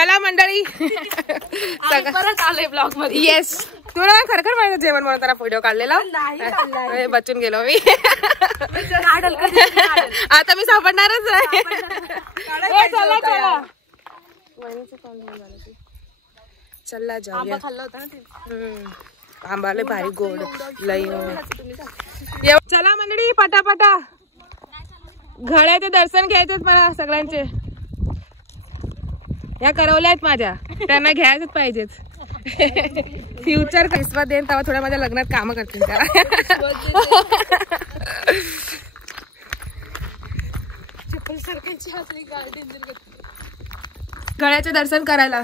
चला मंडळी परत आले ब्लॉग मध्ये. येस तुला खरखर माझं जेवण म्हणून त्याला व्हिडिओ काढलेला बचून गेलो मी. आता मी सापडणारच आहे. चला चला चला जाऊया. खाल्लं होतं ना ते आंबाले भारी गोड लई. चला मंडळी पटापटा घड्याचे दर्शन घ्यायचे मला सगळ्यांचे. या करवल्या आहेत माझ्या त्यांना घ्यायचंच पाहिजेत. फ्युचर विश्वास देईन तेव्हा थोड्या माझ्या लग्नात काम करतील त्या. गळ्याचे दर्शन करायला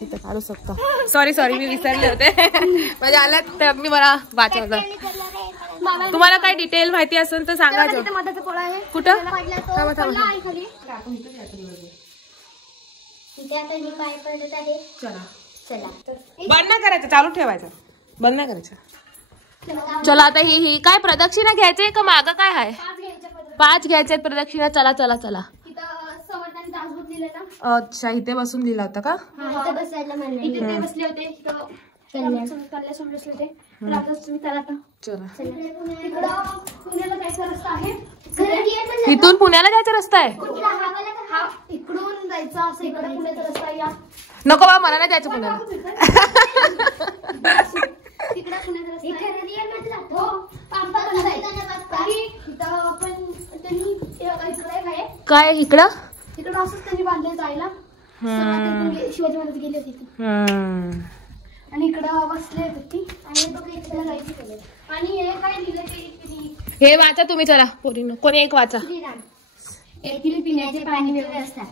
इथं काढू शकतो. सॉरी मी विसरले होते. माझ्या आल्यात तर मी मला वाचवलं. तुम्हाला काय डिटेल माहिती असेल तर सांगा. कुठं बंद नाही करायचं चालू ठेवायचं बंद नाही करायचं. चला आता ही काय प्रदक्षिणा घ्यायचे का मागं काय आहे. 5 घ्यायचे प्रदक्षिणा. चला चला चला. अच्छा इथे बसून लिहिला होता का. इथून पुण्याला जायचा रस्ता आहे. इकडून जायचं असं इकडे पुण्याचा रस्ता आहे. नको बा मला नाही जायचं पुण्याला. काय इकडं तिकडं असंच त्यांनी बांधलं जायला. शिवाजी महाराज गेले होते आणि इकडं बसले होते आणि जायचे. आणि हे काय दिलं हे वाचा तुम्ही. चला कोणी एक वाचा. येथील पिण्याचे पाणी व्यवस्था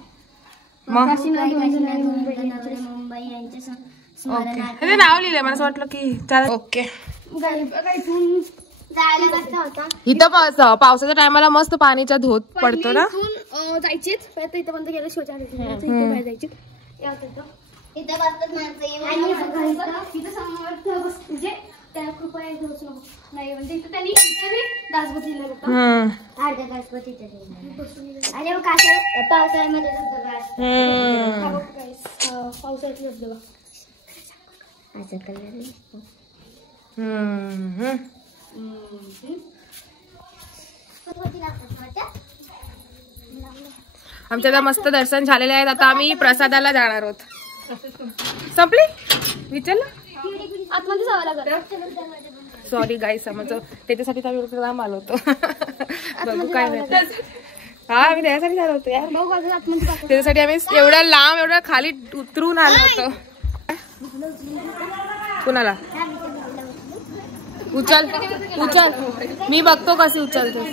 मुंबई यांच्या नाव लिहिलंय मला असं वाटलं की चला. ओके इथं पावसाच्या टायमाला मस्त पाणीचा धोध पडतो ना. जायचेच इथं बंद केलं. शौचालय इथं बाहेर जायचे. इथं बसतात म्हणजे त्या कृपया नाही म्हणजे इथं त्यांनी दासबोध लिहिलं होतं. आणि पावसाळ्यामध्ये पावसाळ्यात धबधबा असं कलर. आमच्या आता मस्त दर्शन झालेले आहेत. आता आम्ही प्रसादाला जाणार आहोत. संपली विचारलं आतमध्ये जावं लागलं. सॉरी गाईस समज त्याच्यासाठी आम्ही लांब आलो होतो. बघू काय माहिती. हा आम्ही त्याच्यासाठी झालो होतो यार. त्याच्यासाठी आम्ही एवढ्या लांब एवढ्या खाली उतरून आलो होतो. कुणाला उचल उचल मी बघतो कशी उचलतो.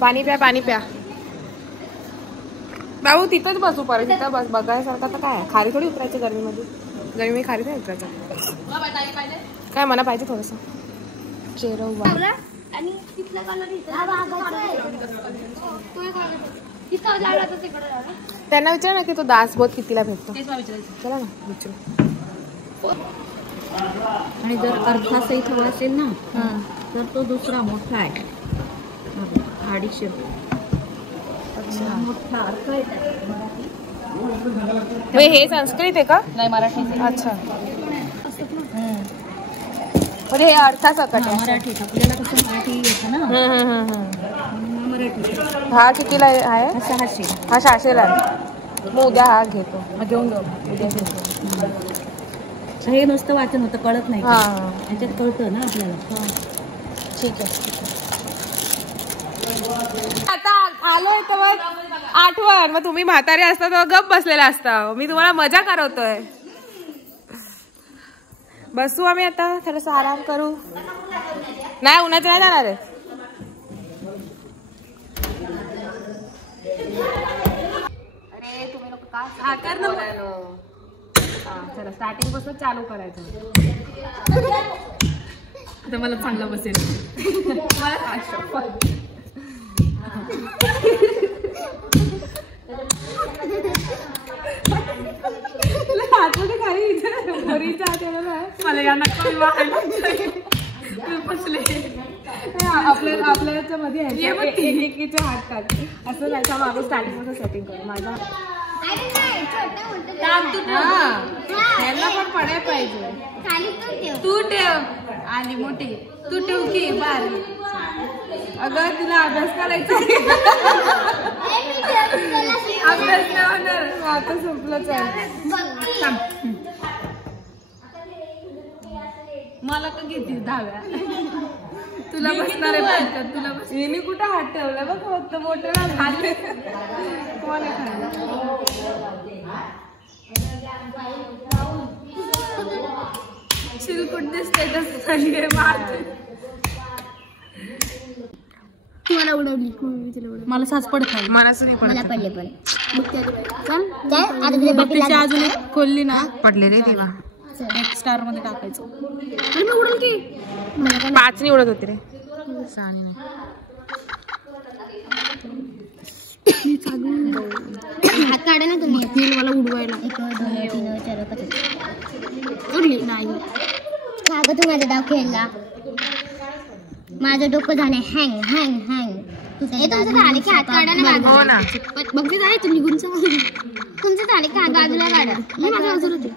पाणी प्या पाणी प्या. बाबू तिथंच बसू परत. तिथं बस बघायसारखं तर काय खाली थोडी उतरायचं गरमीमध्ये. गरमी खाली नाही उतरायचं. काय मला पाहिजे थोडस चेहरा. आणि तिथला कलर त्यांना विचार ना की तो दासबोध कितीला भेटतो. चला ना विचारू. आणि जर अर्थासहित हवा असेल ना तर तो दुसरा मोठा आहे 250 रुपये. अच्छा मोठा अर्थ आहे. हे संस्कृत आहे का. नाही मराठी. अच्छा म्हणजे हे अर्थासकट आहे. मराठीत आपल्याला कसं मराठी येतं ना. मराठी. हा कितीला आहे. 600. हा 600 ला आहे. मग उद्या हा घेतो. घेऊन जाऊ उद्या घेतो. हे नुसतं वाचन होतं कळत नाही. याच्यात कळतं ना आपल्याला. ठीक आहे. आता आलोय तर आठवण. मग तुम्ही म्हातारे असता तर गप बसलेला असता. मी तुम्हाला मजा करवतोय. बसू आम्ही आता थोडस आराम करू. नाही उन्हाचं नाही जाणार आहे. अरे तुम्ही लोक का चला स्टार्टिंग पासून चालू करायचं. आता मला चांगलं बसेल. खाली मला या नक्की आपल्याच्या मध्ये एकेकीचे हात टाक असं नाही का मागं स्टार्टिंग मध्ये सेटिंग कर माझा त्यांना पण पडायला पाहिजे तू ठेव आणि मोठी तू ठेव की बारी अगं तुला अभ्यास करायचा अभ्यास नाही होणार आता संपलंच आहे मला का घेते दहाव्या तुला बसणार आहे तुला हिने कुठं हात ठेवला बघ फक्त मोठ्याला खाल्ले कोण शिरकुट दिसते कसं मारते मला उडवली मला साच पडत नाही मलाच नाही मला पडत पडले पण अजून खोलली ना पडले रे देवा एक स्टार मध्ये टाकायचं उडल की 5 उडत होते रे 6 नाही हात काढा ना तुम्ही मला उडवायला 1 2 3 4 5 उडली नाही का ग तू माझा डाव खेळला माझं डोकं झालं हँग हँग हँग तुमचं झाले की हात काढा ना हो ना बघते झाले तुम्ही तुमचं झाले की हात बाजूला काढा मी माझं बाजूला होते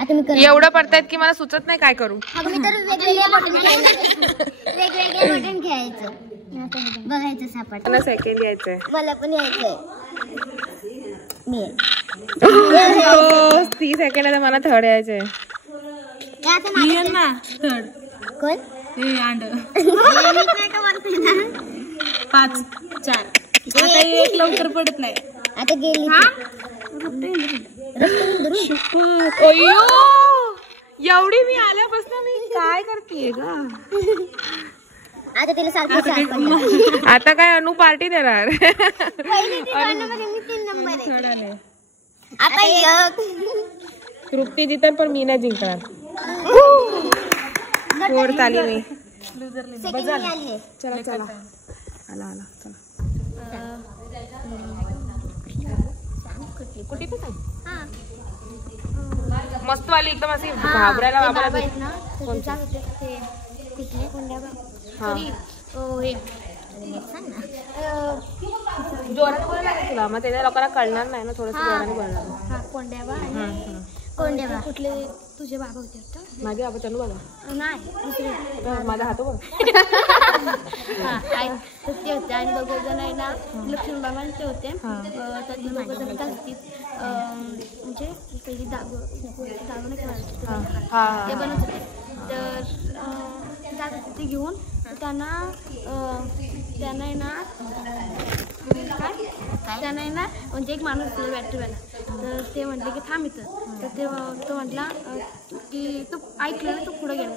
आता मी एवढं पडतायत की मला सुचत नाही काय करू मी तर वेगवेगळे बटन खेळायचं बघायचं सापड मला सेकंड यायचंय मला पण यायचंय मी 30 सेकंड आहे मला थर्ड यायचंय ना थर्ड कोण हे अंड 5 4 आता एक लवकर पडत नाही आता गेली अय्यो एवढी मी आल्यापासून मी काय करतेय ग आता तिला सारखं आता काय अनु पार्टी देणार तृप्ती जिंकणार पण मी नाही जिंकणार फोर्थ आली मी चला चला आला आला चला कुठे पण मस्त वाली एकदम अशी घाबरायला जोराने बोलायला लागेल तुला मग त्याच्या लोकांना कळणार नाही ना थोडस जोराने बोलणार कोंड्याबा कुठले तुझे बाबा होते माझे बाबा चंदू बाबा नाही माझा हात बघ ते होते आणि दोघं जण आहे ना लक्ष्मी बाबांचे होते तर ते दोघं जण घालतील म्हणजे पहिली दागो ते बनत होते तर जात होते ते घेऊन त्यांना आहे ना म्हणजे एक माणूस बॅटरीवाला तर ते म्हटले की थांब इथं तर तो म्हटला की तो ऐकलं ना तो पुढे गेला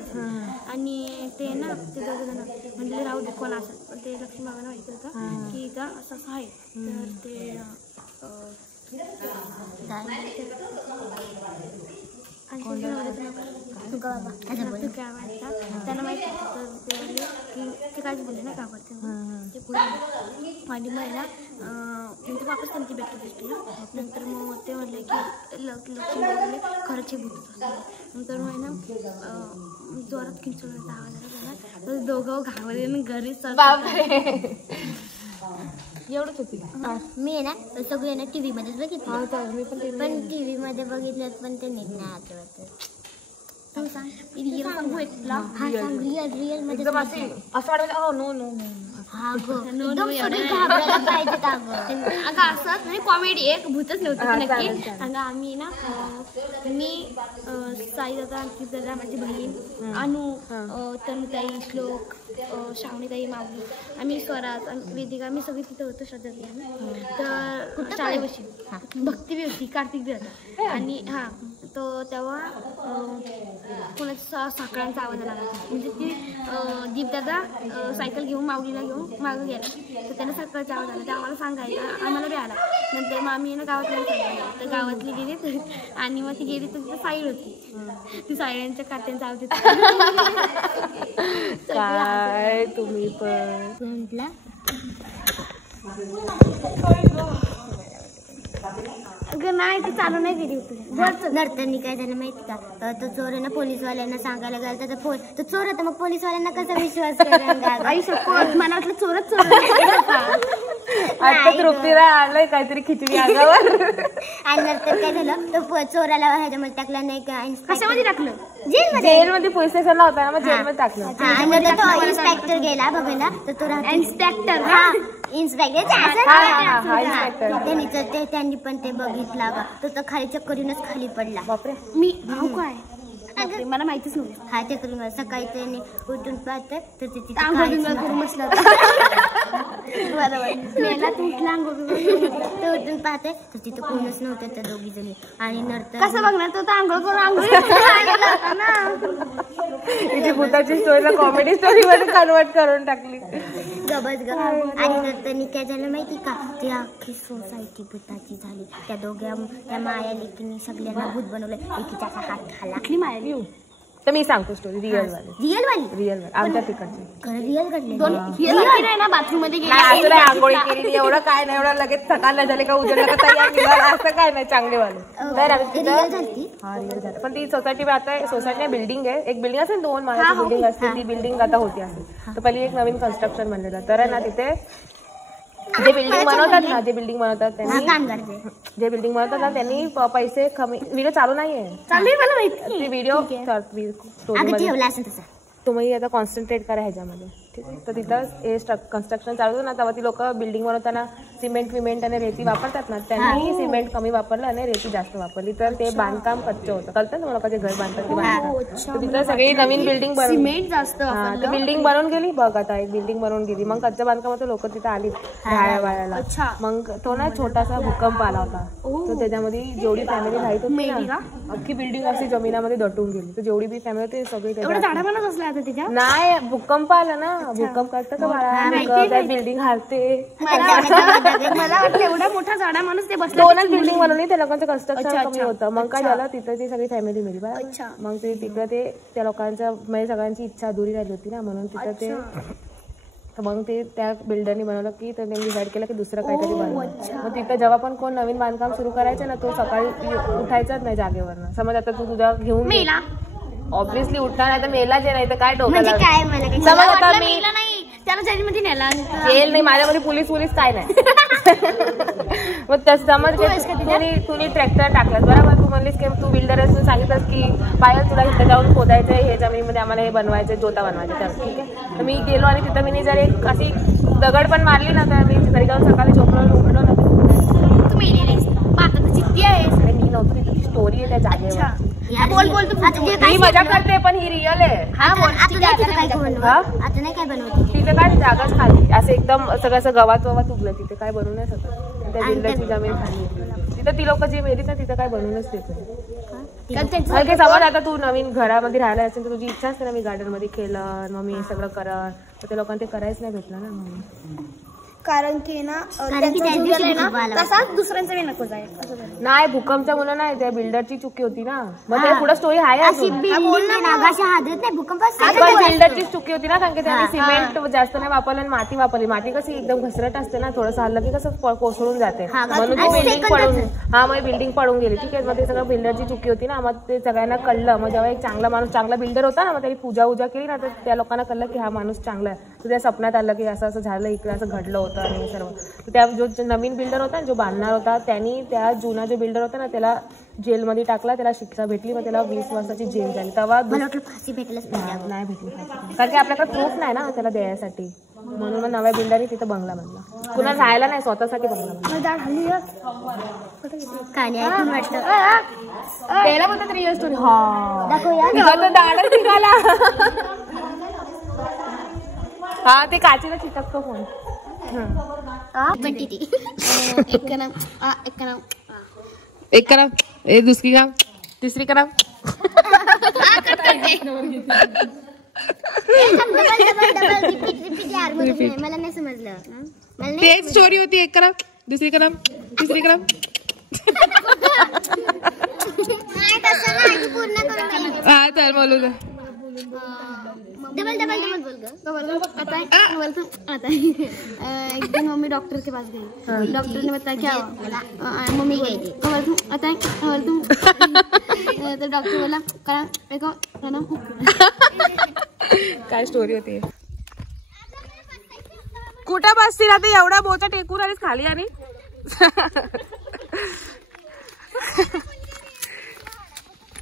आणि ते ना ते दोघं जण म्हटले राहू दे कोण असं पण ते लक्ष्मी बाबांना माहिती होतं की इथं असं असं आहे तर ते त्यांना माहिती तर ते बोलले की ते काहीच बोलले ना का करते ते पुढे आणि मग ना नंतर वापस त्यांची भेटली दिसली ना नंतर मग ते म्हणले की लक्ष्मी बोलले खरंच हे भूत नंतर मग ना जोरात किंचवण्याचा आवाज आला तर दोघं घाबरले घरी एवढंच होती मी आहे ना सगळे ना टीव्ही मध्येच बघितलं पण टीव्ही मध्ये बघितलं पण ते नीट नाही आठवत तू सांग रिअल मध्ये असं वाटलं नो नो अगं असंच म्हणजे कॉमेडी एक भूतच नव्हतं नक्की अगं आम्ही ना मी साईदादा दादा माझी बहीण अनु तनुताई श्लोक श्रावणीताई माऊली आम्ही स्वराज वेदिका आम्ही सगळी तिथं होतो श्रद्धा तर शाळेपाशी भक्ती बी होती कार्तिक बी होता आणि हां तो तेव्हा कोणाचा साखळ्यांचा आवाज आला म्हणजे ती दीपदादा सायकल घेऊन माऊलीला घेऊन मागं गेला तर त्यांना साखळ्याचा आवाज आला ते आम्हाला सांगायचा आम्हाला बी आला नंतर मग आम्ही ना गावातल्या सांगायला तर गावातली गेली आणि मग ती गेली तर तिथं साईल होती ती सायळ्यांच्या काट्यांचा आवाज काय तुम्ही पण नाही ते चालू नाही केली होती. नर्तनी काय झालं माहिती का, तो चोर आहे ना पोलीसवाल्यांना सांगायला गेला तर तो चोर होता, मग पोलीसवाल्यांना कसा विश्वास करेल. मला वाटलं चोरच आता तृप्तीला आणलंय काहीतरी खिचडी अंगावर. आणि नंतर काय झालं, तो चोराला ह्याच्यामध्ये टाकला नाही का, कशामध्ये टाकलं, जेलमध्ये पोलीस स्टेशनला होता ना, मग जेलमध्ये टाकलं. आणि तो इन्स्पेक्टर गेला बघायला तर तो इन्स्पेक्टर त्यांनी पण ते बघितला का, तो खाली चक्करीनच खाली पडला. बापरे. मी भाऊ काय मला माहितीच नव्हतं. हा चक्करी सकाळी त्यांनी उठून पाहतात तर ते तिथे करून बसला. मेला तू उठला तो उठून पाहते तर तिथं कोणच नव्हतं त्या दोघी जणी. आणि नंतर कसं बघणार, तो आंघोळ करून तिची भूताची स्टोरीला कॉमेडी स्टोरी मध्ये कन्वर्ट करून टाकली. गबस ग. आणि नंतर काय झालं माहिती का, ती अख्खी सोसायटी भूताची झाली. त्या माया लेकीने सगळ्यांना भूत बनवलं. एकीचा हात खाला. माया तर मी सांगतो स्टोरी रिअल वाली आमच्या तिकडची. रिअल घडली ना, बाथरूम मध्ये गेली आंघोळी केली, एवढं काय नाही, एवढं लगेच थकायला झाले का उजेडलं का तयार निघाला, असं काय नाही, चांगले वाले. तर रिअल झालं. पण ती सोसायटी आता सोसायटी बिल्डिंग आहे, एक बिल्डिंग असेल 2 माळ्याची बिल्डिंग असते, ती बिल्डिंग आता होती असेल. तर पहिली एक नवीन कन्स्ट्रक्शन बनलेलं. तर ना तिथे जे बिल्डिंग बनवतात त्यांनी जे बिल्डिंग बनवतात ना त्यांनी पैसे कमी. व्हिडिओ चालू नाहीये, ती व्हिडिओ तुम्ही आता कॉन्सन्ट्रेट करा ह्याच्यामध्ये, ठीक आहे. तर तिथं हे कन्स्ट्रक्शन चालू होतं ना, तेव्हा ती लोक बिल्डिंग बनवताना सिमेंट आणि रेती वापरतात ना, त्यांनी सिमेंट कमी वापरलं आणि रेती जास्त वापरली, तर ते बांधकाम कच्चं होतं. कळतं ना मला, जे घर बांधतात ते बांधतात. तर तिथं सगळी नवीन बिल्डिंग सिमेंट जास्त बिल्डिंग बनवून गेली. बघ आता एक बिल्डिंग बनवून गेली, मग कच्च्या बांधकामात लोक तिथं आली राहायला. मग तो ना छोटासा भूकंप आला होता, तर त्याच्यामध्ये जेवढी फॅमिली राहत होती ना, अख्खी बिल्डिंग अशी जमिनामध्ये दटून गेली. तर जेवढी बी फॅमिली होती सगळी नाही, भूकंप आला ना, भूकंप करतं का बाळा, बिल्डिंग हालते. मला वाटलं एवढा मोठा झाडा माणूस ते बसला. 2 बिल्डिंग बनवली, त्या लोकांचं कन्स्ट्रक्शन कमी होतं. मग काय झालं, तिथं ती सगळी फॅमिली मिळली बरं. मग ते तिकडे ते त्या लोकांच्या म्हणजे सगळ्यांची इच्छा अधुरी राहिली होती ना, म्हणून तिथं ते मग ते त्या बिल्डरनी बनवलं की त्यांनी डिसाईड केलं की दुसरं काहीतरी बनवलं. मग तिथं जेव्हा पण कोण नवीन बांधकाम सुरू करायचं ना, तो सकाळी उठायचाच नाही जागेवरनं. समज आता तू तुझा घेऊन ऑब्विसली उठणार नाही तर मेला जे नाही तर काय डोक्याला. समज आता मी त्याला जेलमध्ये नेला, जेल नाही माझ्यामध्ये पोलीस काय नाही. मग तसं समज तुम्ही ट्रॅक्टर टाकलास बरोबर, तू म्हणलीस की तू बिल्डर असून सांगितलंस की पायल तुला इथं जाऊन खोदायचंय, हे जमिनीमध्ये आम्हाला हे बनवायचं, जोता बनवायचं, तर ठीक आहे. तर मी गेलो आणि तिथं मी जर एक अशी दगड पण मारली ना, तर मी घरी जाऊन सकाळी झोपलो उठलो ना, तू मेलेलीस. आता तर जिद्दी आहेस. मी नव्हतं, तिथं स्टोरी आहे त्या जागेवर. बोल मी मजा करते पण ही रिअल आहे. आता नाही काय बनवते तिथे काय जागाच खाली असं एकदम सगळं असं गवात उगलं, तिथे काय बनवू नाही शकत. त्या बिल्डरची जमीन खाली तिथं ती लोक जी मेली ना, तिथं काय बनवूनच देत नाही. समज आता तू नवीन घरामध्ये राहायला असेल तर तुझी इच्छा असते ना, मी गार्डन मध्ये केलं, मग मी हे सगळं करन, तर त्या लोकांना ते करायच नाही भेटलं ना. म्हणून कारण की ना तसाच दुसऱ्यांचा बी नको जाईल. नाही, भूकंपच्या मुलं नाही, त्या बिल्डरची चुकी होती ना. मग ते पुढे स्टोरी आहे, बिल्डरची चुकी होती ना, कारण की त्यांनी सिमेंट जास्त नाही वापरलं आणि माती वापरली. माती कशी एकदम घसरट असते ना, थोडंसं हल्लं की कसं कोसळून जाते, म्हणून ती बिल्डिंग पडून मग बिल्डिंग पडून गेली. ठीक आहे, मग ते सगळं बिल्डरची चुकी होती ना. मग ते सगळ्यांना कळलं. मग जेव्हा एक चांगला माणूस चांगला बिल्डर होता ना, मग त्यांनी पूजा केली ना, तर त्या लोकांना कळलं की हा माणूस चांगला आहे. तर त्या सपनात आलं की असं असं झालं, इकडे असं घडलं होतं आणि सर्व. त्या जो नवीन बिल्डर होता, जो बांधणार होता, त्यांनी त्या जुना जो बिल्डर होता ना, त्याला जेलमध्ये टाकला, त्याला शिक्षा भेटली, मग त्याला 20 वर्षाची जेल झाली. तेव्हा फाशी भेटलंच नाही भेटली, कारण की आपल्याकडे प्रूफ नाही ना त्याला द्यायसाठी. म्हणून मग नव्या बिल्डरने तिथं बंगला बांधला. कुणा राहायला नाही, स्वतःसाठी बंगला बांधला. त्याला म्हणतात रिअल स्टोरी. हा ते काचीला चिटकतो फोन. एक करा, दुसरी का, तिसरी करा. मला नाही समजलं. तेच स्टोरी होती. एक करा, दुसरी करा, तिसरी करा. हा चल बोलू. डबल डबल डबल बोल गो आता एक दिन मम्मी डॉक्टर के पास गई। डॉक्टर ने बताया क्या मम्मी गई आता तो डॉक्टर बोला काय स्टोरी होती? कुठं बसतील आता? एवढा बोचा टेकून आलीस खाली आणि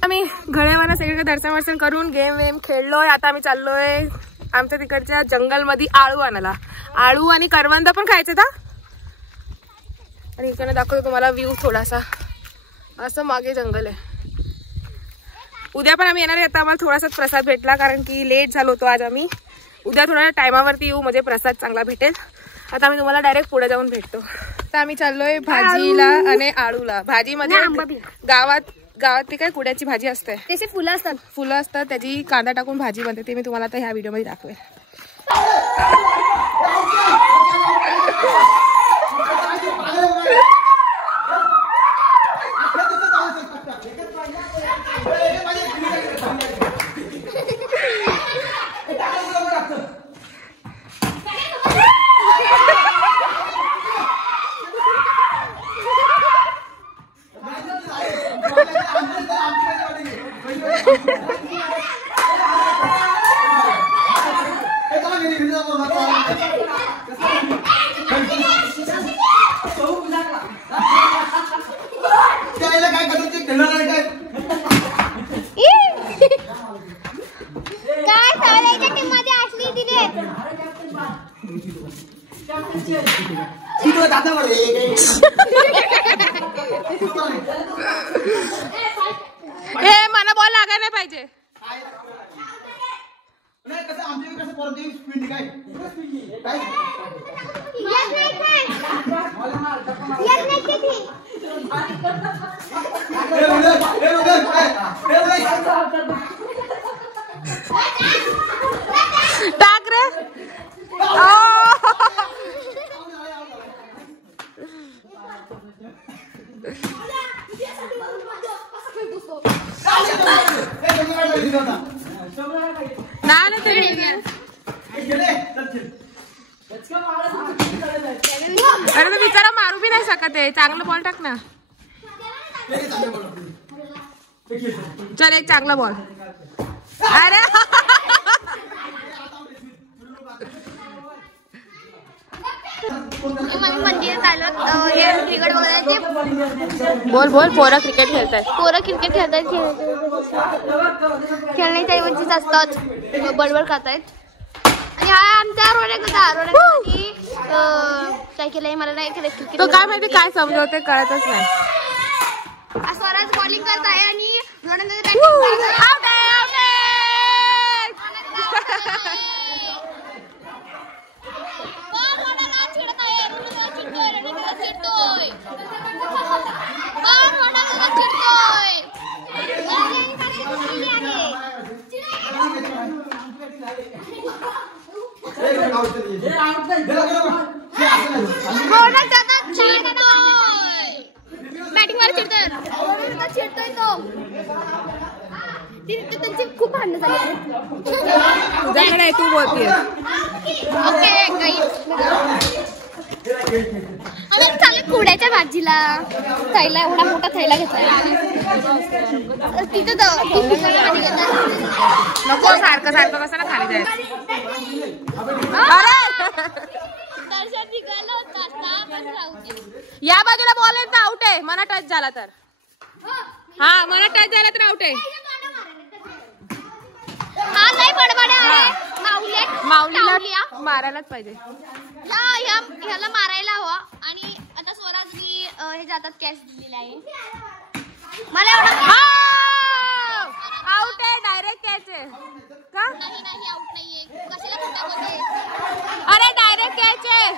आम्ही घळेवाना सगळीकडे दर्शन वर्शन करून गेम वेम खेळलोय। आता आम्ही चाललोय आमच्या तिकडच्या जंगल मध्ये आळू आणायला। आळू आणि करवंद पण खायचे था। आणि इकडे दाखवतो तुम्हाला व्ह्यू थोडासा। असं मागे जंगल आहे। उद्या पण आम्ही येणार आहे। आता आम्हाला थोडासा प्रसाद भेटला कारण की लेट झालो होतो आज आम्ही। उद्या थोड्या टायमावरती येऊ म्हणजे प्रसाद चांगला भेटेल। आता आम्ही तुम्हाला डायरेक्ट पुढे जाऊन भेटतो। आता आम्ही चाललोय भाजीला आणि आळूला। भाजीमध्ये गावात ती काय कुड्याची भाजी असते, त्याचे फुलं असतात त्याची कांदा टाकून भाजी बनते। ते मी तुम्हाला आता ह्या व्हिडिओ मध्ये दाखवेल। मला बॉल लागायला नाही पाहिजे। टाक रे। अरे तो बिचारा मारू भी नाही शकत आहे। चांगला बॉल टाक ना। चल एक चांगला बॉल। अरे मंदिरात आलो क्रिकेट बघायचे। बोल पोरं क्रिकेट खेळतायत। खेळण्याच्या ऐवजी जास्तच बडबड करतायत। आणि हा आमचा रोड काय केलंय मला नाही क्रिकेट तो काय माहिती काय समजवते कळतच नाही। स्वराज बॉलिंग करत आहे आणि बॅटिंग वर चिडतोय तो। त्यांची खूप भांडणं झाली। तुझ्याकडे तू बोलतेय। ओके आम्ही चालू कुड्याच्या भाजीला। थैला एवढा मोठा थैला घेतला तिथे नको सारखं सारखं कसं ना खाली जायचं। या बाजूला बॉल आहे तर आउट आहे। मला टच झाला तर मला टच झाला तर आउट आहे। माऊलीला मारायलाच पाहिजे। ह्याला मारायला हवा। आणि आता स्वराजनी हे जातात कॅच दिलेला आहे मला। आउट आहे डायरेक्ट कॅच आहे का? नाही आउट नाहीये कशाला खोटा बोलते? अरे डायरेक्ट कॅच आहे।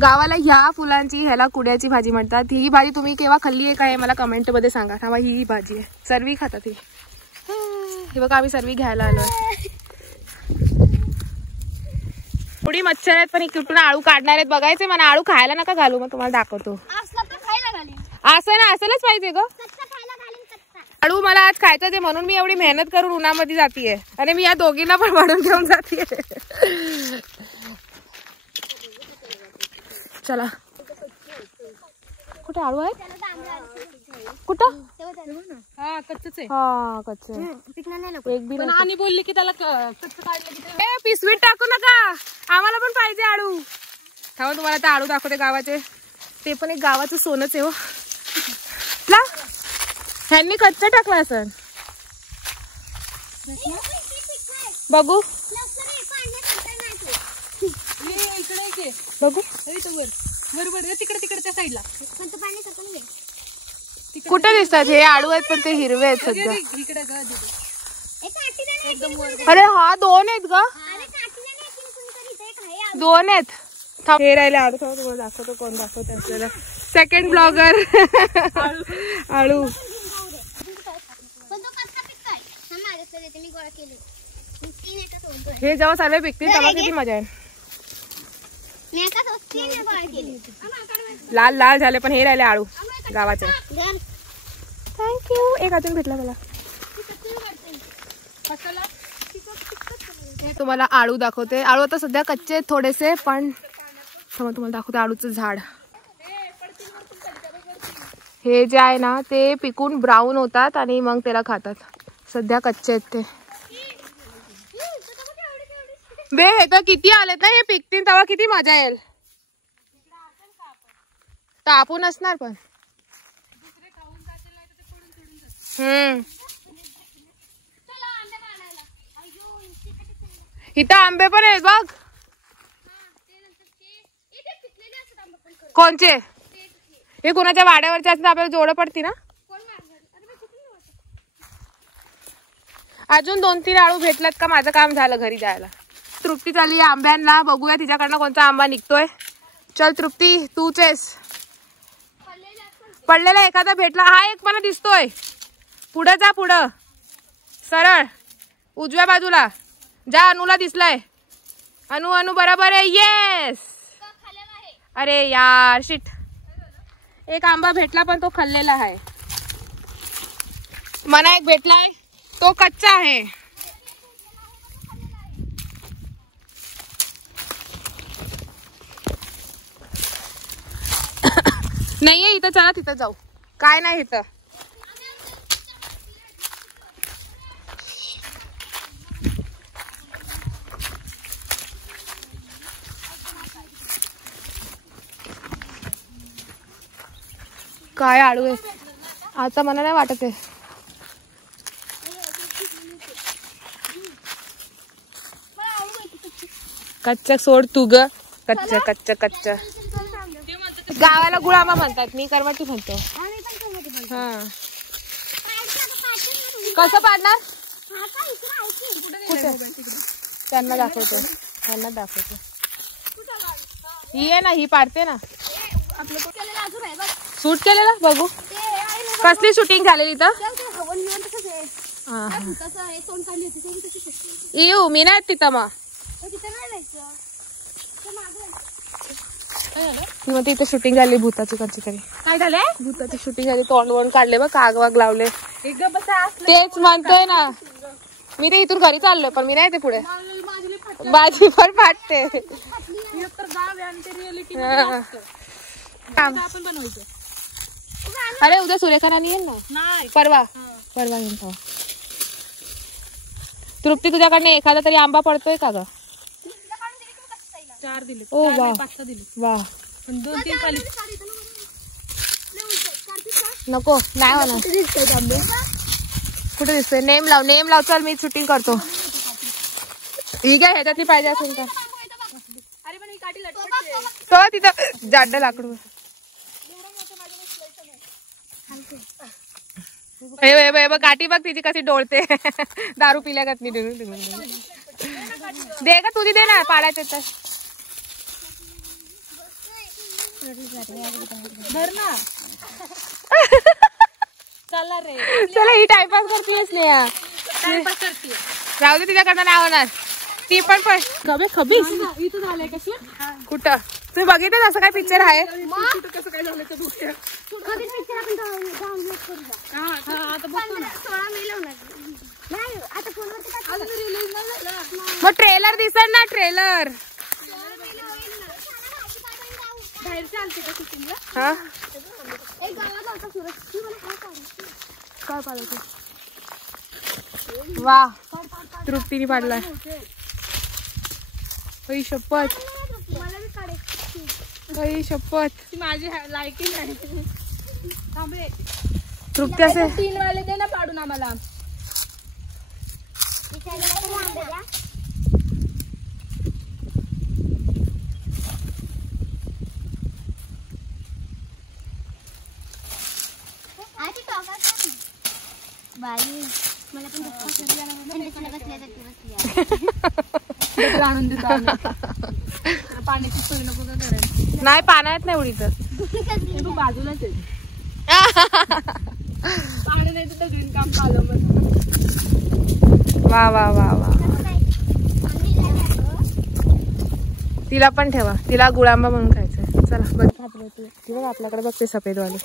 गावाला ह्या फुलांची ह्याला कुड्याची भाजी म्हणतात। ही भाजी तुम्ही केव्हा खाल्ली आहे काय मला कमेंट मध्ये सांगा। थांबा ही भाजी आहे। सर्वी खातात ही। हे बघा आम्ही सर्वी घ्यायला आलोय। एवढी मच्छर आहेत पण कुठून आळू काढणार आहेत बघायचे. मला आळू खायला नका घालू, मग तुम्हाला दाखवतो. असं ना असायलाच पाहिजे ग आळू. मला आज खायचं ते म्हणून मी एवढी मेहनत करून उन्हामध्ये जातीये आणि मी या दोघींना पण वाढून घेऊन जातीये. चला कुठे आळू आहे? कुठं? हा कच्चच आहे. हा कच्चे एक बी आणि बोलली की त्याला कच्चं काढलं. ए पिशवीत टाकू नका, आम्हाला पण पाहिजे आळू. थांबा तुम्हाला आता आळू दाखवते गावाचे. ते पण एक गावाचं सोनच आहे हो. ह्यांनी कच्चा टाकला असं बघू बघू बरोबर तिकडे तिकडे त्या साईडला कुठे दिसतात हे आळू आहेत पण ते हिरवे आहेत सध्या. इकडे अरे हा 2 आहेत ग, 2 आहेत. हे राहिले आळू. तुम्हाला दाखवतो कोण दाखवतो आपल्याला. सेकंड ब्लॉगर आळू. हे जेव्हा सर्व पिकतील तेव्हा किती मजा आहे. लाल लाल झाले पण हे राहिले आळू गावाचे. थँक्यू. एक अजून भेटला मला. तुम्हाला आळू दाखवते. आळू आता सध्या कच्चे थोडेसे पण तुम्हाला दाखवते आळूचं झाड. हे जे आहे ना ते पिकून ब्राऊन होतात आणि मग त्याला खातात. सध्या कच्चे आहेत ते. बे हे तर किती आलेत ना, हे पिकतील तेव्हा किती मजा येईल. तापून असणार पण. इथं आंबे पण आहेत बघ. कोणचे? हे कोणाच्या वाड्यावरचे असतात आपल्याला जोड पडती ना. अजून 2-3 आळू भेटलात का माझं काम झालं घरी जायला. तृप्ती चालली आंब्यांना, बघूया तिच्याकडनं कोणता आंबा निघतोय. चल तृप्ती तूच आहेस. पडलेला एखादा भेटला. हा एक मला दिसतोय. पुढे जा, पुढं सरळ उजव्या बाजूला जा. अनुला दिसलाय. अनु बरोबर आहे. येस. अरे यार शिट. एक आंबा भेटला पण तो खाल्लेला आहे. मला एक भेटलाय तो कच्चा आहे. नाहीये इथं. चला तिथं जाऊ. काय नाही इथं. काय आळू आहे आता मला नाही वाटत आहे. कच्चा सोड तू ग. कच्चा कच्चा कच्चा. गावाला गुळांबा म्हणतात, मी करवटी म्हणतो. हा कसं पाडणार? त्यांना दाखवतो. ही आहे ना, ही पाडते ना. शूट केलेला बघू. कसली शूटिंग झालेली तर. येऊ मी नाही तिथं. मग तिथे शूटिंग झाली भूताची. कशी तरी काय झालंय? भूताची शूटिंग झाली. तोंड वोंड काढले बघ, आग वाग लावले. तेच म्हणतोय ना मी. ते इथून घरी चाललोय पण मी नाही ते पुढे. बाजी पण फाटते. अरे उद्या सुरेखा राणी येईल ना. परवा येईल. तृप्ती तुझ्याकडनं एखादा तरी आंबा पडतोय का ग? 4 दिले. ओ वा वा. 2-3 खाली. नको नाही म्हणा. कुठे दिसतोय? नेम लाव. चल मी शूटिंग करतो. ही काय ह्याच्यातली पाहिजे असेल का? तो तिथं जाड्ड लाकडू. काठी बघ तिची कशी डोळते. दारू पिल्या का दे का तुझी. दे ना पाडायचं तर. चला ही टाइमपास करतीयस स्नेहा. राहू दे तिच्याकडनं नाही होणार. ती पण खबे खबीस इथं झालंय कसं कुठं तुम्ही बघितलं असं काय पिक्चर आहे? कसं काय झालं ते बघते. मग ट्रेलर दिसत ना ट्रेलर. हा काय पाहिजे वा तृप्तीने पाडलाय. बाई शपथ बाई शपथ माझी लायकी नाही. तृप्ती असे 3 वाले दे ना पाडून आम्हाला. बाई मला पण आणून देतो पाण्याची सोय नको का करायला. नाही पाण्यात नाही उडी तर तू बाजूलाच आहे. पाणी नाही तर ग्रीन काम पाहिलं मग. वा वा वा वा तिला पण ठेवा. तिला गुळांबा म्हणून खायचंय. चला बघ ती बघ आपल्याकडे बघते सफेद वाले.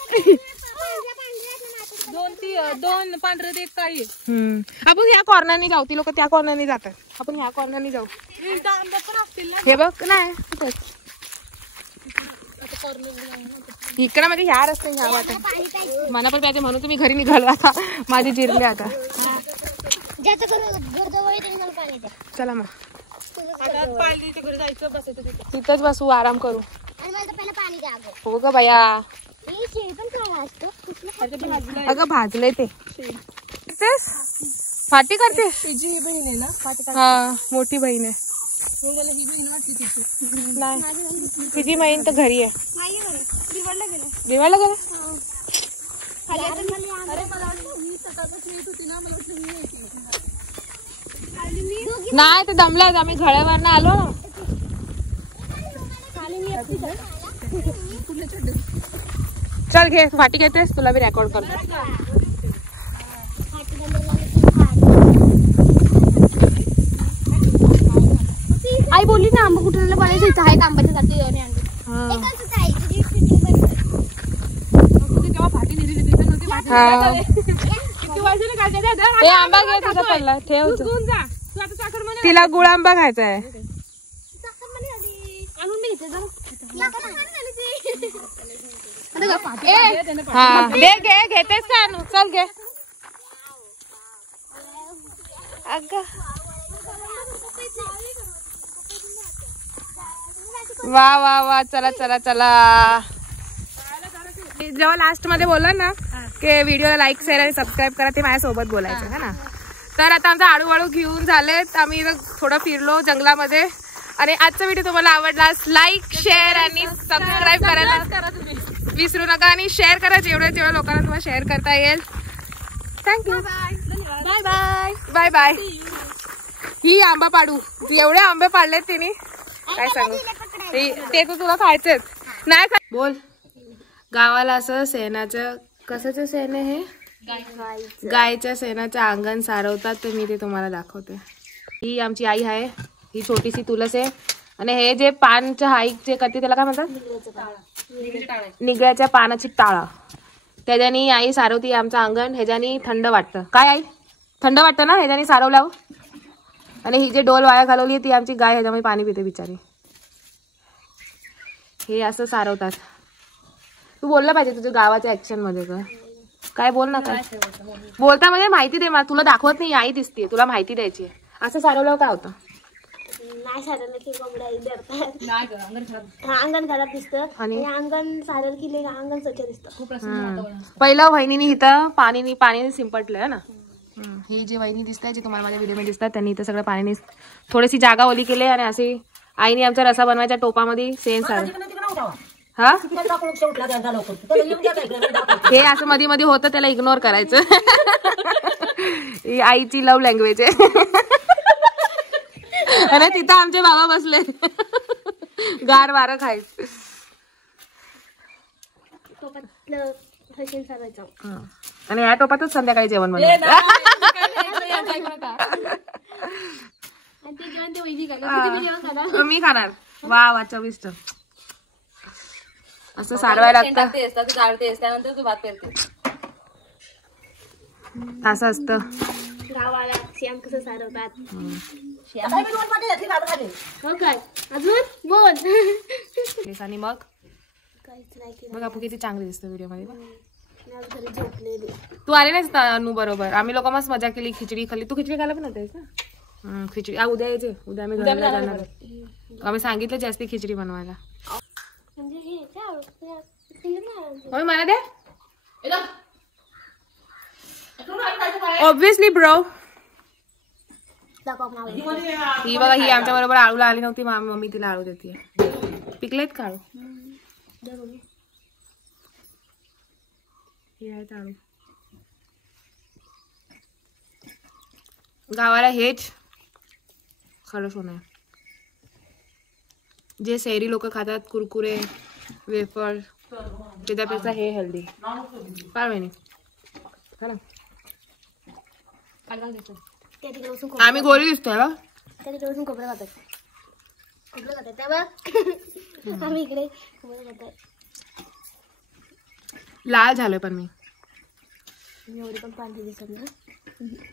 2 पांढरे एक काळी. आपण ह्या कॉर्नरनी जाऊ. ती लोक त्या कॉर्नरनी जातात. आपण ह्या कॉर्नरनी जाऊ. आंबा पण असतील ना. हे बघ नाही इकडे म्हणजे ह्या रस्ते ह्या वाटत मला पण पाहिजे म्हणून तुम्ही घरी निघालो. आता माझी जिरले आता. चला मग तिथंच बसू आराम करू. हो ग बया अगं भाजलंय ते फाटी करते. तिची बहीण आहे ना. हा मोठी बहीण आहे. नाही तिची बहीण तर घरी आहे. दिवाळीला गेलं नाही ते दमल्यात. आम्ही घड्यावरनं आलो ना. चल घे फाटी घेतेस तुला बी रेकॉर्ड करतो. आई बोलली ना आंबा कुठे पाण्याचं इथं आहे आंब्याच्या जाती. आंबा घे तुझा पडला ठेव. तिला गुळ आंबा खायचा आहे. हा दे घे घेतेस का आणू. चल घे. अगं वा वा वा चला चला चला. जेव्हा लास्ट मध्ये बोलला ना की व्हिडिओला लाईक शेअर आणि सबस्क्राईब करा ते माझ्यासोबत बोलायचं का ना. तर आता आमचा आळूवाळू घेऊन झालेत. आम्ही थोडं फिरलो जंगलामध्ये. आणि आजचा व्हिडिओ तुम्हाला आवडला लाईक शेअर आणि सबस्क्राईब करायला विसरू नका. आणि शेअर करा जेवढ्या लोकांना तुम्हाला शेअर करता येईल. Thank you bye bye bye bye. ही आंबा पाडू एवढे आंबे पाडलेत तिने काय सांगू. ते तर तुला खायचेच नाही बोल. गावाला असं शेणाचं कशाचं शेण आहे हे गायच्या शेणाचं अंगण सारवतात. तर मी ते तुम्हाला दाखवते. ही आमची आई आहे. ही छोटीशी तुलस आहे. आणि हे जे पानच्या हाईक जे करते त्याला काय म्हणतात निगळ्याच्या पानाची टाळा. त्याच्यानी आई सारवती आमचं अंगण. ह्याच्यानी थंड वाटतं. काय आई थंड वाटतं ना ह्याच्यानी सारवल्यावर. आणि ही जे डोल वाया घालवली ती आमची गाय ह्याच्यामध्ये पाणी पिते बिचारी. हे असं सारवतात. तू बोलला पाहिजे तुझ्या गावाच्या ऍक्शन मध्ये काय बोल ना. काय बोलता म्हणजे माहिती दे मला. तुला दाखवत नाही आई दिसते तुला माहिती द्यायची. असं सारवल्यावर काय होतं. नाही सारवलं की अंगण खराब दिसतं. आणि अंगण सारवलं की अंगण स्वच्छ दिसतं. पहिलं वहिनीने इथं पाणी शिंपटलंय ना. ही जी वहिनी दिसते जी तुम्हाला माझ्या व्हिडिओ मध्ये दिसतात त्यांनी इथं सगळं पाणी थोडीशी जागा ओली केली. आणि अशी आईने आमच्या रसा बनवायच्या टोपामध्ये सेन सार हा हे असं मध्ये मध्ये होतं त्याला इग्नोर करायचं. ही आईची लव्ह लँग्वेज आहे. आणि तिथं आमचे बाबा बसले गार वारं खायचं. आणि या टोपातच संध्याकाळी जेवण बनवायचं. ते जेवण ते वैदिक आहे ना, तुम्ही जेवण खाणार. मी खाणार. वा वा चविष्ट. असं सारवायला लागतं. त्यानंतर तू भात करते. असं असतं. गावाला श्याम कसं सारवतात. खाली. हो काय अजून बोल. आणि मग काहीच नाही केलं. बघ आपण किती चांगली दिसतो व्हिडिओ मध्ये. मी आज घरी झोपलेली. तू आली नाहीस ना अनु बरोबर. आम्ही लोक मस्त मजा केली. खिचडी खाल्ली. तू खिचडी खायला पण होतेस ना. खिचडी उद्या यायचे. उद्या आम्ही घराला जाणार. आम्ही सांगितलं जास्ती खिचडी बनवायला. म्हणजे हे काय होय मला दे. Obviously bro. दाखव आपण ही बघा ही आमच्या बरोबर आळूला आली नव्हती. मम्मी तिला आळू देते. पिकलेत का आळू? हे आहेत आळू. गावाला हेच खरं सोनं आहे. जे शहरी लोक खातात कुरकुरे वेफर त्याच्यापेक्षा हे हेल्दी. काय महिने त्या तिकडे बसून आम्ही गोरी दिसतोय बा. त्या तिकडे बसून खोबरं खातात. खोबरं खातात तेव्हा आम्ही इकडे खोबरं खातात. लाल झालोय पण मी. एवढी पण पांढरी दिसत ना.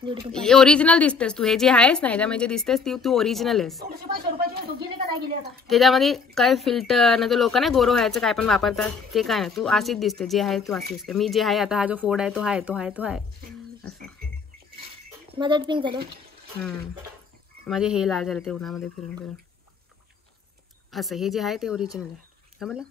एवढी पण ओरिजिनल दिसतेस तू. हे जे आहेस ना याच्यामध्ये दिसतेस ती तू ओरिजिनल आहेस. त्याच्यामध्ये काय फिल्टर नाही तर लोक नाही गोरो व्हायचं काय पण वापरतात ते काय नाही. तू अशीच दिसते. जे आहे तू अशी दिसते. मी जे आहे आता हा जो फोड आहे तो आहे तो आहे तो आहे असं. माझं पिंक झालं. माझे हे लाल झाले ते उन्हामध्ये फिरून फिरून. असं हे जे आहे ते ओरिजिनल आहे. समजलं.